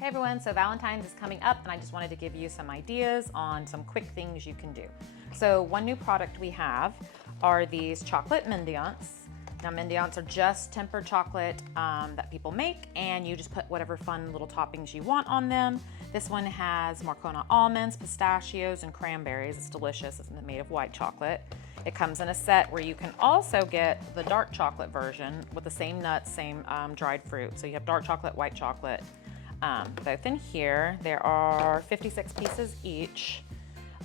Hey everyone, so Valentine's is coming up and I just wanted to give you some ideas on some quick things you can do. So one new product we have are these chocolate mendiants. Now mendiants are just tempered chocolate that people make, and you just put whatever fun little toppings you want on them. This one has Marcona almonds, pistachios, and cranberries. It's delicious. It's made of white chocolate. It comes in a set where you can also get the dark chocolate version with the same nuts, same dried fruit. So you have dark chocolate, white chocolate. Both in here. There are 56 pieces each.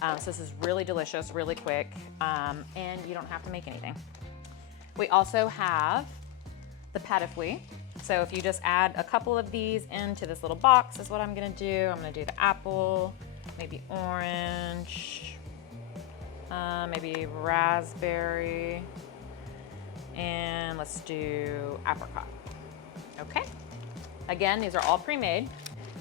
So this is really delicious, really quick, and you don't have to make anything. We also have the pâte à fouille. So if you just add a couple of these into this little box is what I'm gonna do. I'm gonna do the apple, maybe orange, maybe raspberry, and let's do apricot. Okay. Again, these are all pre-made.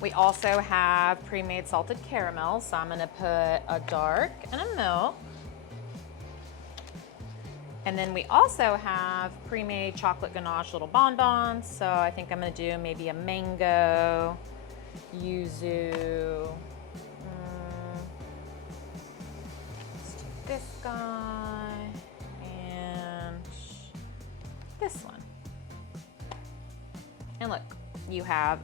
We also have pre-made salted caramels. So I'm gonna put a dark and a milk. And then we also have pre-made chocolate ganache little bonbons. So I think I'm gonna do maybe a mango, yuzu, let's do this guy, and this one. And look, you have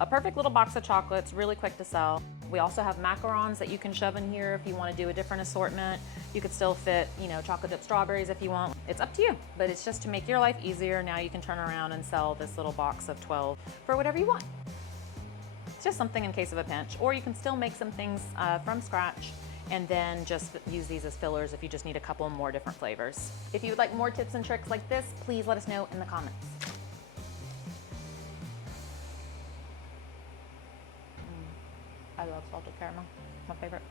a perfect little box of chocolates, really quick to sell. We also have macarons that you can shove in here if you want to do a different assortment. You could still fit, chocolate dip strawberries if you want. It's up to you, but it's just to make your life easier. Now you can turn around and sell this little box of 12 for whatever you want. It's just something in case of a pinch, or you can still make some things from scratch and then just use these as fillers if you just need a couple more different flavors. If you would like more tips and tricks like this, please let us know in the comments. I love salted caramel, my favorite.